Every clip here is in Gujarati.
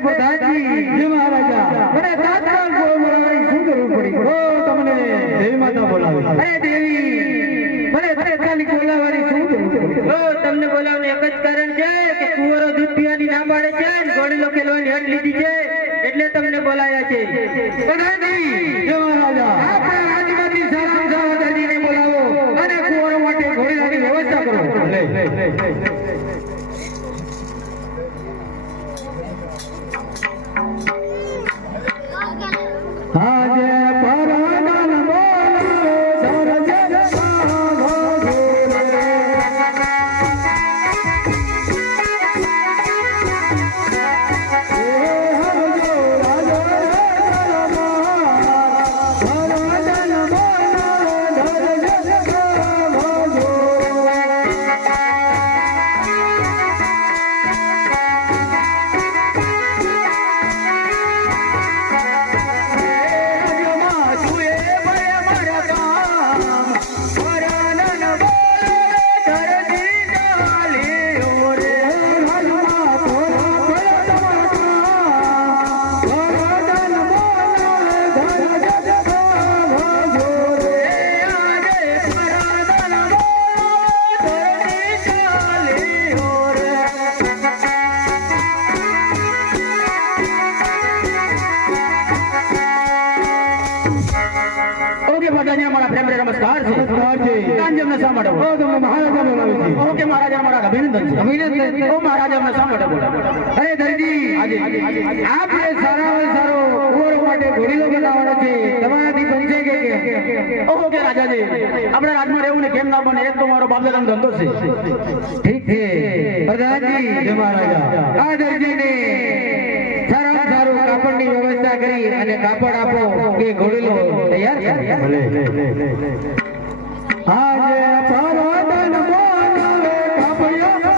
પ્રધાનજી જય મહારાજા મને તાત્કાલ બોલાવવાની શું જરૂર પડી તમને દેવી માતા બોલાવી અરે દેવી મને તાત્કાલિક બોલાવવાની શું જરૂર પડી તમને બોલાવવાનું એક જ કારણ છે કે કુંવરો દૂધ પીવાની ના પાડે છે અને ઘોડીલો ખેલવાની હટ લીધી છે એટલે તમને બોલાયા છે પ્રધાનજી જય મહારાજા આપણા રાજમાંથી સારા દરજીને બોલાવો અને કુંવરો માટે ઘોડીલાની વ્યવસ્થા કરો આજે પરાનન બોલાવે ધરજન માધો નમસ્કાર છે કાંજમને શા માટે બોલો તમે મહારાજા બોલાવે છે ઓકે મહારાજા મારા અભિનંદન છે અભિનંદન ઓ મહારાજા અમને શા માટે બોલાવે અરે દરજી આપણે સારામાં સારો કુંવરો માટે ઘોડીલો બનાવવાનો છે તમારાથી બનશે કે ઓકે રાજાજી આપણા રાજમાં રહેવું ને કેમ ના બને એક તો મારો બાપદાદાનો ધંધો છે ઠીક છે પ્રધાનજી જય મહારાજા આ દરજીને સારામાં સારું કાપડની વ્યવસ્થા કરી અને કાપડ આપો કે ઘોડીલો તૈયાર કરે ભલે આજે પરાનન બોલાવે કાપડિયા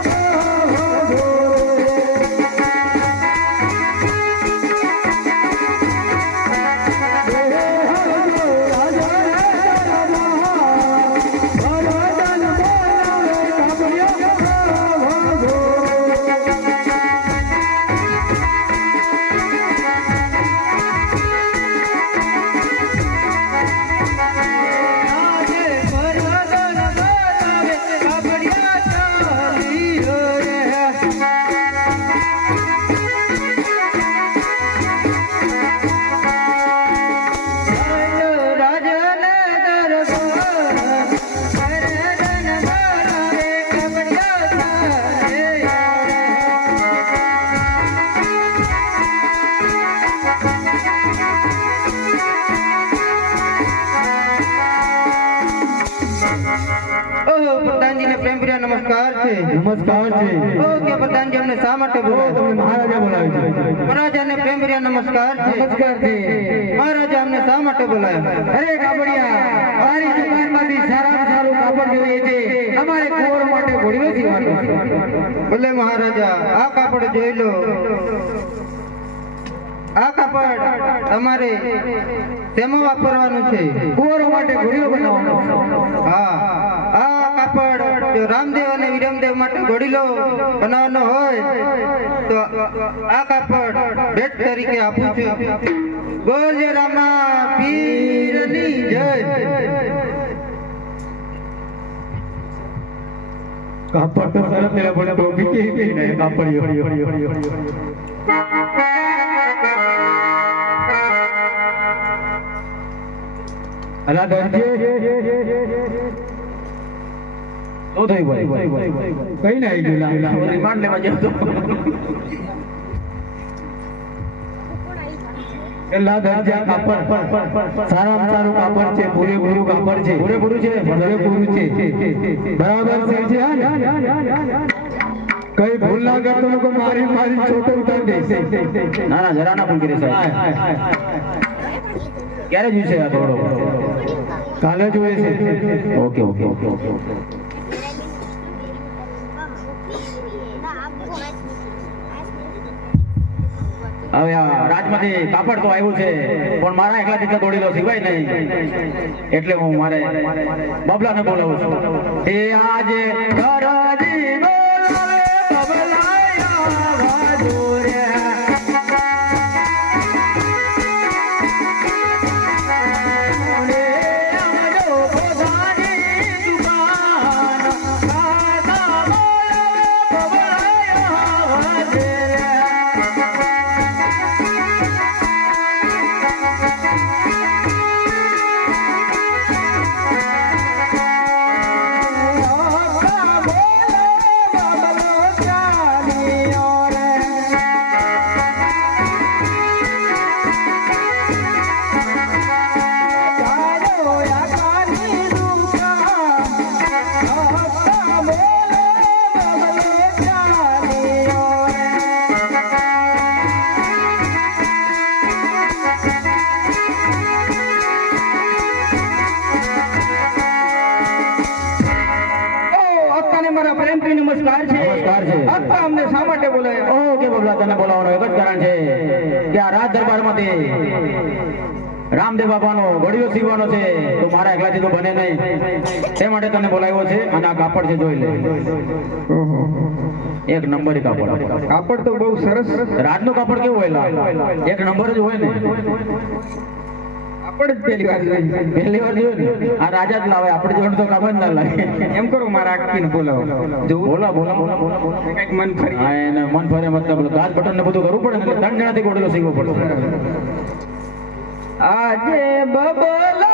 નમસ્કાર છે નમસ્કાર છે ઓકે પ્રધાનજી અમને શા માટે બોલાવ્યા તમને મહારાજા બોલાવે છે મહારાજાને પ્રેમ ભર્યા નમસ્કાર છે નમસ્કાર છે મહારાજા અમને શા માટે બોલાવ્યા અરે કાપડિયા અમારી દુકાનમાંથી સારામાં સારું કાપડ જોઈએ છે અમારે કુંવરો માટે ઘોડીલો સીવવાનો છે ભલે મહારાજા આ કાપડ જોઈ લો આ કાપડ તમારે તેમાં વાપરવાનું છે કુંવરો માટે ઘોડીલો બનાવવાનો હા આ કાપડ જો રામદેવ અને વિરમદેવ માટે ઘોડીલો બનાવવાનો હોય તો આ કાપડ ભેટ તરીકે આપું છું બોલે રામા પીરની જય કાપડ તો સરસ મેરા પણ ટોપી કે નહીં કાપડ અલા દરજી તો થઈ ભાઈ કઈ ના આવી ગયું રિમાન્ડ લેવા જતો એલા દરજી કાપડ સારામાં સારું કાપડ છે પૂરેપૂરું કાપડ છે પૂરેપૂરું છે પૂરેપૂરું છે બરાબર છે હા કઈ ભૂલ ના કરતો લોકો મારી છોટો ઉતાર દે ના ના જરા ના ભૂલ કરે સાહેબ ક્યારે જોઈશે આ થોડો કાલે જોઈએ છે ઓકે ઓકે ઓકે ઓકે હવે આ રાજમાંથી કાપડ તો આવ્યું છે પણ મારા એકલા દીકરા ઘોડીલો સિવાય નહીં એટલે હું મારે બબલાને બોલાવું છું એ આજે ઘરજી બોલાવે બબલાયા વાજો રે તને બોલાવવાનું એક જ કારણ છે કે આ રાજ દરબારમાંથી રામદેવ બાપાનો ઘોડીઓ સીવવાનો છે તો મારા એકલાથી તો બને નહીં તે માટે તને બોલાવ્યો છે અને આ કાપડ છે જોઈ લે એક નંબર કાપડ કાપડ તો બહુ સરસ રાજનું કાપડ કેવું હોય લા? એક નંબર જ હોય ને કાપડ જ પહેલી વાર જોઈ પહેલી વાર જોયું ને આ રાજા જ લાવે આપણે જોડે તો કામ જ ના લાગે એમ કરો મારા આખીને બોલાવો જો બોલા બોલા બોલા બોલા કંઈક મન ફરી હા એને મન ફરે મતલબ ગાજ બટન ને બધું કરવું પડે ને એટલે 3 જણાથી ઘોડેલો સીવવો પડશે આજે બબલો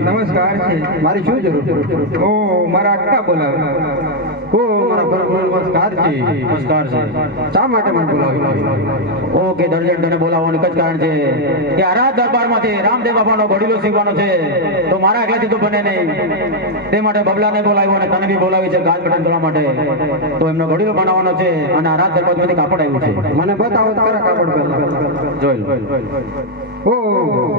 નમસ્કાર છે મારી શું જરૂર ઓ મારા અક્કા બોલાવે ઓ મારા નમસ્કાર છે નમસ્કાર છે શા માટે મને બોલાવ્યો ઓકે દર્જન તને બોલાવવાનું એક જ કારણ છે કે આ રાજ દરબારમાંથી રામદેવ બાપાનો ઘોડીલો સીવવાનો છે તો મારા એકલાથી તો બને નહીં તે માટે બબલાને બોલાવ્યો અને તને બી બોલાવી છે ગાજ બટન કરવા માટે તો એમનો ઘોડીલો બનાવવાનો છે અને આ રાજ દરબારમાંથી કાપડ આવ્યું છે મને બતાવો તો ખરા કાપડ જોઈ લો ઓ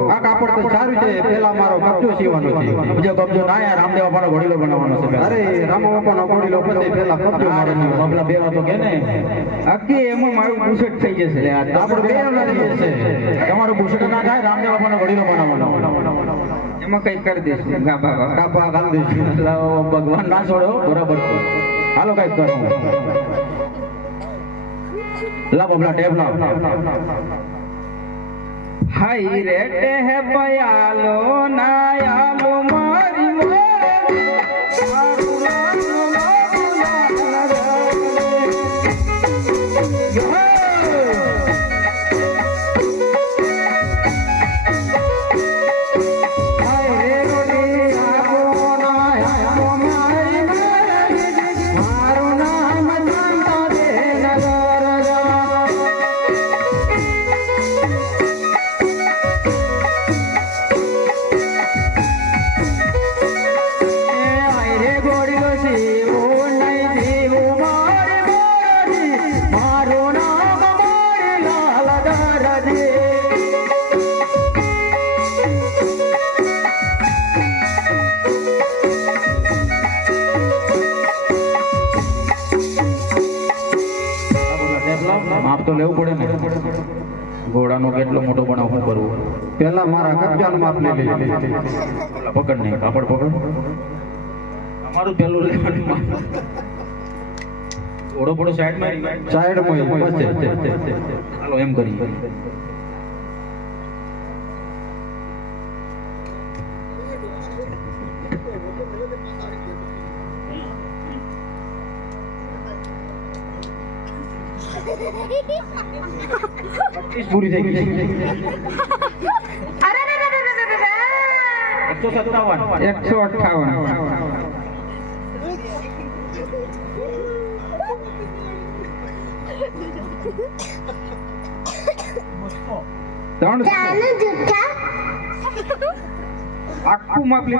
આ કાપડ તો સારું છે પેલા મારો કબજો સીવવાનો છે બીજો કબજો ના યાર રામદેવ બાપાનો ઘોડીલો બનાવવાનો છે અરે રામ બાપાનો ઘોડીલો પછી પેલા કબજો મારે બબલા બે વાતો કે ને આખી એમાં મારું બુશટ થઈ જશે આપણે બે એમના થઈ જશે તમારો બુશટ ના થાય રામદેવ બાપાનો ઘોડીલો બનાવવાનો એમાં કઈ કરી દઈશું કાપા ગાલી દઈશું ભગવાન ના છોડો બરાબર હાલો કઈક કરો લા બબલા ટેપ લાવ હાઈ રે ટેહ પયાલો નાયાલો મારી મોરી મારું નામ માપ તો લેવું પડે ને ઘોડાનો કેટલો મોટો બનાવ શું કરવું પેલા મારા કબજાનું માપ લઈ લેજો પકડ નહીં કાપડ પકડ અમારું પેલું લેવાનું માપ ઘોડો પડો સાઈડમાં ચાલો એમ કરીએ પૂરી થઈ ગઈ 158 આખું માપ લે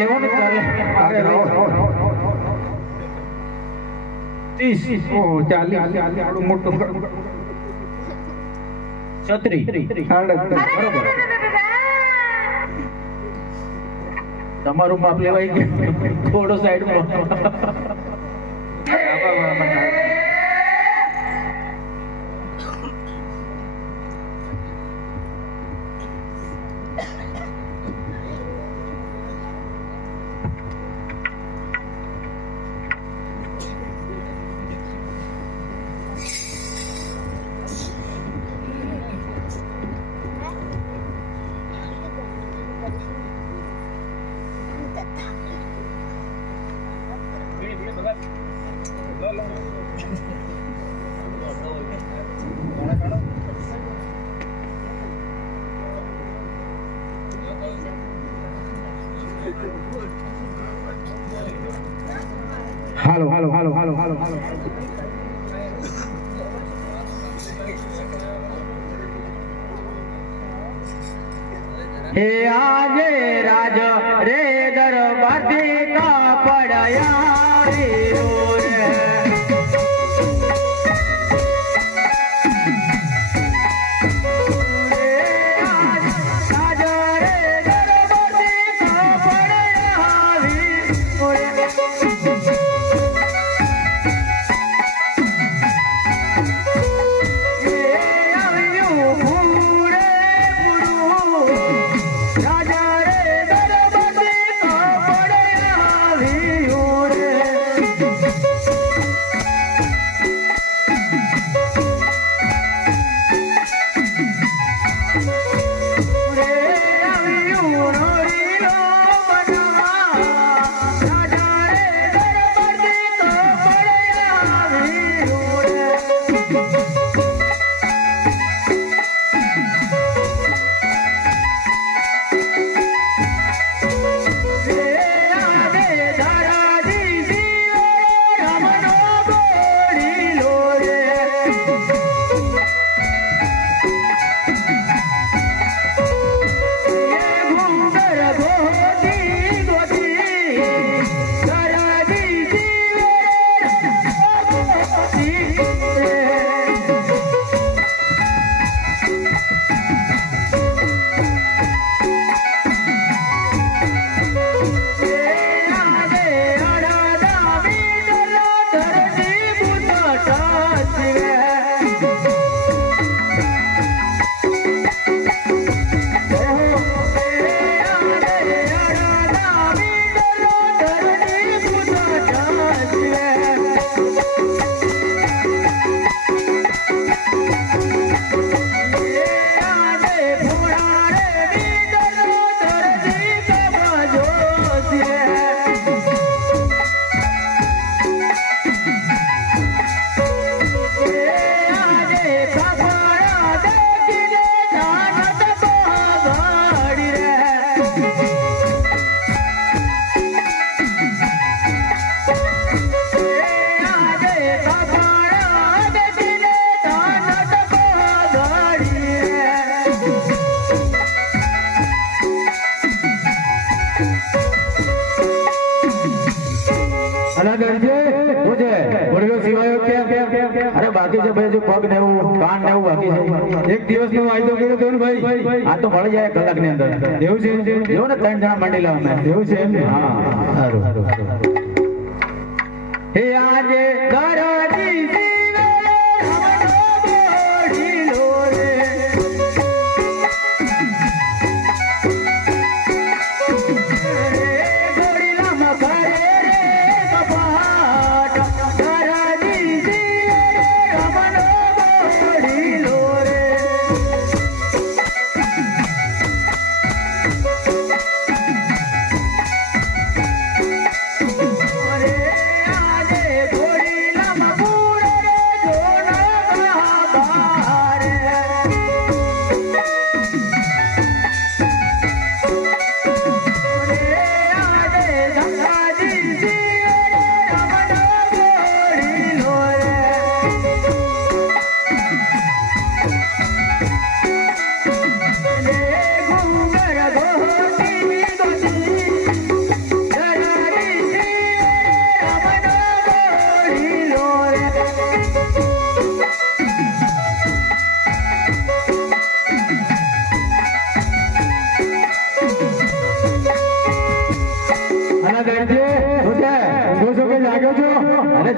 લેવાનું ચાલે 30 ઓહો 40 આડું મોટું 36 બરોબર તમારું માપ લેવાય ગયું થોડો સાઈડમાં હાલો હાલો હાલો હાલો હાલો હાલો હે આજે રાજ રે દરબારથી કાપડયા રે રે બાકી છે ભાઈ, જો પગ ને એવું કાન ને એવું બાકી છે. એક દિવસ નો વાયદો કર્યો તો ને ભાઈ, આ તો મળી જાય કલાક ની અંદર. એવું છે? એવું ને 3 જણા મંડેલા અમે. એવું છે? હા સારું. હે આજે દરજી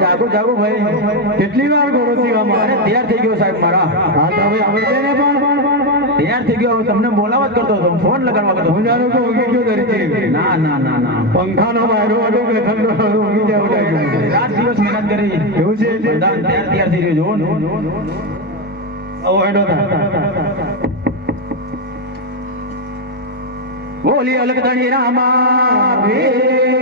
જાગો જાગો ભાઈ, કેટલી વાર ગોળો સીવામાં? અરે તૈયાર થઈ ગયો સાહેબ મારા. હા તો હવે આવડે ને પણ તૈયાર થઈ ગયો. તમને બોલાવા જ કરતો હતો, ફોન લગાડવા કરતો. હું જાણું તો ઊંઘી ગયો દરજી. ના ના ના ના, પંખાનો વાયરો હતો કે ઠંડો ઊંઘી જાવ. રાત દિવસ મહેનત કરી. એવું છે? તૈયાર થઈ ગયો. જો આવો હેડો બોલી અલગ ધણી રામા.